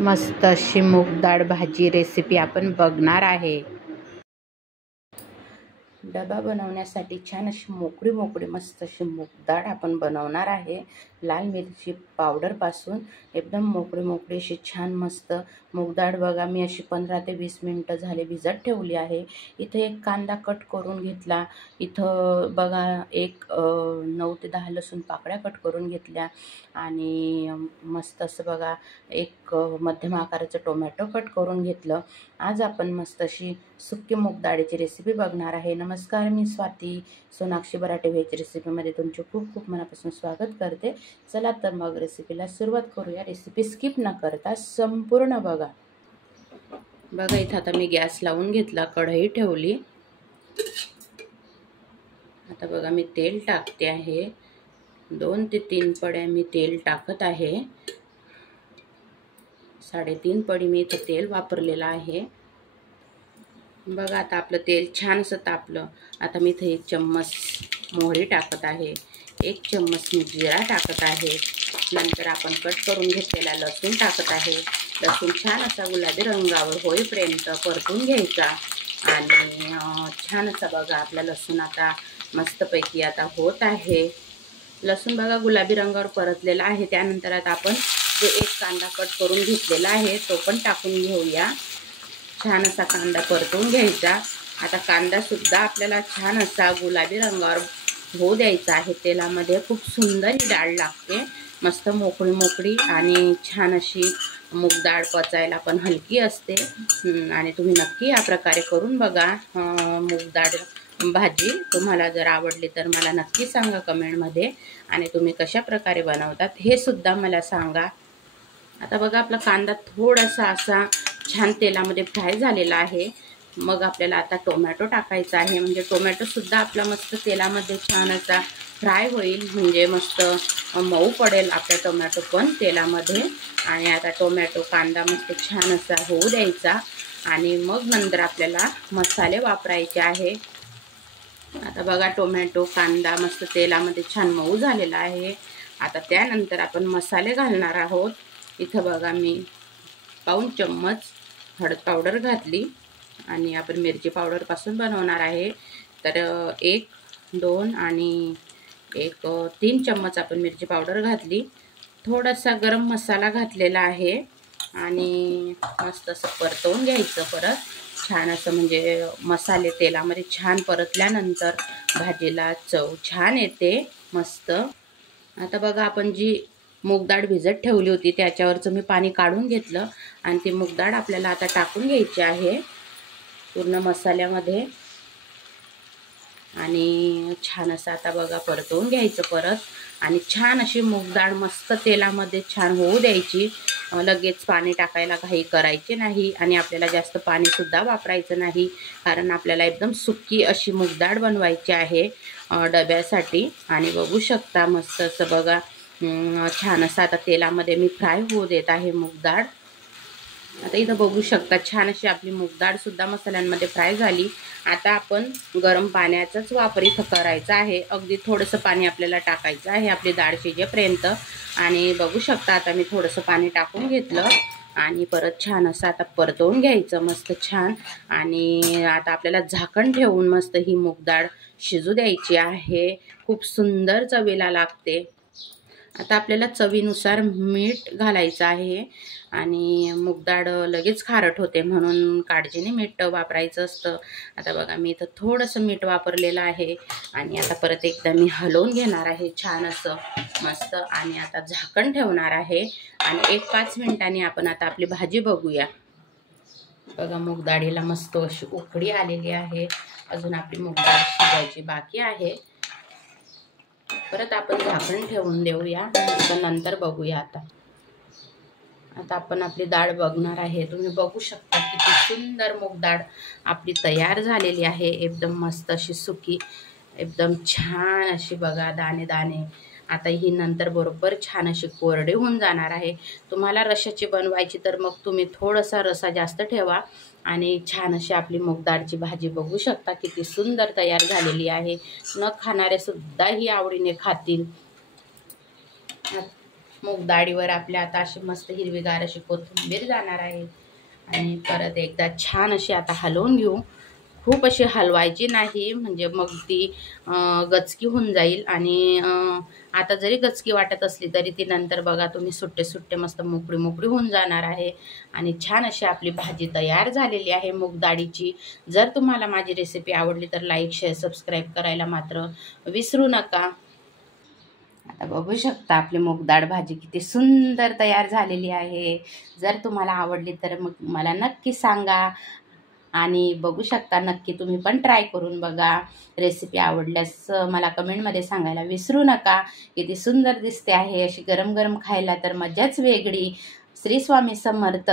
मस्त अशी मूग डाळ भाजी रेसिपी आपण बघणार आहे। डबा बनवण्यासाठी छान अशी मोकळी मस्त अशी मूग डाळ आपण बनवणार आहे। लाल मिरची पावडर पासून एकदम मोकळी अशी छान मस्त मूग डाळ बघा, मी अशी 15 ते 20 मिनिटं झाले भिजत ठेवली आहे। इथे एक कांदा कट करून घेतला, इथं बघा एक 9 ते 10 लसूण पाकळ्या कट करून घेतल्या आणि मस्त असं बघा एक मध्यम आकाराचं टोमॅटो कट करून घेतलं। आज आपण मस्त अशी सुकी मूग डाळीची रेसिपी बघणार आहे। नमस्कार, मी स्वाती सोनाक्षी बराटे व्हेज रेसिपीमध्ये तुमचे खूप मनापासून स्वागत करते। चला तर मग रेसिपीला सुरुवात करूया। रेसिपी स्किप न करता संपूर्ण बघा। इथं आता मी गॅस लावून घेतला, कढई ठेवली। आता बघा मी तेल टाकते आहे, 2 ते 3 पड्या मी तेल टाकत आहे। 3.5 पडी मी इथं तेल वापरलेलं आहे। बघा आता आपलं तेल छान असं तापलं। आता मी इथे 1 चम्मच मोहरी टाकत आहे, 1 चम्मच मी जिरा टाकत आहे। नंतर आपण कट करून घेतलेला लसूण टाकत आहे। लसूण छान असा गुलाबी रंगावर होईपर्यंत परतून घ्यायचा आणि छान असा बघा आपला लसूण आता मस्तपैकी आता होत आहे। लसूण बघा गुलाबी रंगावर परतलेला आहे। त्यानंतर आता आपण जो एक कांदा कट करून घेतलेला आहे तो पण टाकून घेऊया। छान असा कांदा परतून घ्यायचा। आता कांदा सुद्धा आपल्याला छान असा गुलाबी रंगावर होऊ द्यायचा आहे तेलामध्ये। खूप सुंदर ही डाळ लागते, मस्त मोकळी आणि छान अशी मूग डाळ पचायला पण हलकी असते आणि तुम्ही नक्की या प्रकारे करून बघा मूग डाळ भाजी। तुम्हाला जर आवडली तर मला नक्की सांगा कमेंटमध्ये आणि तुम्ही कशा प्रकारे बनवतात हे सुद्धा मला सांगा। आता बघा आपला कांदा थोडासा असा छान तेलामध्ये फ्राय झालेला आहे। मग आपल्याला आता टोमॅटो टाकायचा आहे, म्हणजे टोमॅटो सुद्धा आपला मस्त तेलामध्ये छान असा फ्राय होईल, म्हणजे मस्त मऊ पडेल आपला टोमॅटो पण तेलामध्ये। आणि आता टोमॅटो कांदा मस्त छान असा होऊ द्यायचा आणि मग नंतर आपल्याला मसाले वापरायचे आहे। आता बघा टोमॅटो कांदा मस्त तेलामध्ये छान मऊ झालेला आहे। आता त्यानंतर आपण मसाले घालणार आहोत। इथं बघा मी 1 चम्मच हळद पावडर घातली आणि आपण मिरची पावडर पासून बनवणार आहे, तर 1, 2 आणि 3 चम्मच आपण मिरची पावडर घातली। थोडासा गरम मसाला घातलेला आहे आणि मस्त असं परतवून घ्यायचं परत छान असं, म्हणजे मसाले तेलामध्ये छान परतल्यानंतर भाजीला चव छान येते मस्त। आता बघा आपण जी मूग डाळ भिजत ठेवली होती त्याच्यावरचं मी पाणी काढून घेतलं आणि ती मूग डाळ आपल्याला आता टाकून घ्यायची आहे पूर्ण मसाल्यामध्ये आणि छान असं आता बघा परतवून घ्यायचं परत आणि छान अशी मूग डाळ मस्त तेलामध्ये छान होऊ द्यायची। लगेच पाणी टाकायला काही करायचे नाही आणि आपल्याला जास्त पाणी सुद्धा वापरायचं नाही, कारण आपल्याला एकदम सुकी अशी मूग डाळ बनवायची आहे डब्यासाठी। आणि बघू शकता मस्त असं बघा छान असं आता तेलामध्ये मी फ्राय होऊ देत आहे मूग डाळ। आता इथं बघू शकता छान अशी आपली मूग डाळ सुद्धा मसाल्यांमध्ये फ्राय झाली। आता आपण गरम पाण्याचाच वापर इथं करायचा आहे, अगदी थोडंसं पाणी आपल्याला टाकायचं आहे आपली डाळ शिजेपर्यंत। आणि बघू शकता आता मी थोडंसं पाणी टाकून घेतलं आणि परत छान असं आता परतवून घ्यायचं मस्त छान। आणि आता आपल्याला झाकण ठेवून मस्त ही मूग डाळ शिजू द्यायची आहे, खूप सुंदर चवीला लागते। आता आपल्याला चवीनुसार मीठ घालायचं आहे आणि मूग डाळ लगेच खारट होते म्हणून काळजीने मीठ वापरायचं असतं। आता बघा मी इथं थोडंसं मीठ वापरलेलं आहे आणि आता परत एकदा मी हलवून घेणार आहे छान असं मस्त आणि आता झाकण ठेवणार आहे आणि 1-5 मिनिटांनी आपण आता आपली भाजी बघूया। बघा मूग डाळीला मस्त अशी उकळी आलेली आहे, अजून आपली मूग डाळ शिजायची बाकी आहे। परत आपण झाकण ठेवून देऊया, नंतर बघूया। आता आपण आपली डाळ बघणार आहे। तुम्ही बघू शकता किती सुंदर मूग डाळ आपली तयार झालेली आहे, एकदम मस्त अशी सुकी, एकदम छान अशी बघा दाणे दाणे। आता ही नंतर बरोबर छान अशी कोरडी होऊन जाणार आहे। तुम्हाला रश्याची बनवायची तर मग तुम्ही थोडासा रसा जास्त ठेवा आणि छान अशी आपली मूग डाळची भाजी बघू शकता किती सुंदर तयार झालेली आहे। न खाणारे सुद्धा ही आवडीने खातील। मूग डाळीवर आपल्या आता अशी मस्त हिरवीगार अशी कोथिंबीर जाणार आहे. आणि परत एकदा छान अशी आता हलवून घेऊ. खूप अशी हलवायची नाही, म्हणजे मग ती गचकी होऊन जाईल. आणि आता जरी गचकी वाटत असली तरी ती नंतर बघा तुम्ही सुट्टे सुट्टे मस्त मोकळी मोकळी होऊन जाणार आहे. आणि छान अशी आपली भाजी तयार झालेली आहे मूग डाळीची. जर तुम्हाला माझी रेसिपी आवडली तर लाईक शेअर सबस्क्राईब करायला मात्र विसरू नका. आता बघू शकता आपली मूग डाळ भाजी किती सुंदर तयार झालेली आहे. जर तुम्हाला आवडली तर मग मला नक्की सांगा. आणि बघू शकता, नक्की तुम्ही पण ट्राय करून बघा. रेसिपी आवडल्यास मला कमेंटमध्ये सांगायला विसरू नका. किती सुंदर दिसते आहे, अशी गरम गरम खायला तर मजाच वेगळी. श्री स्वामी समर्थ.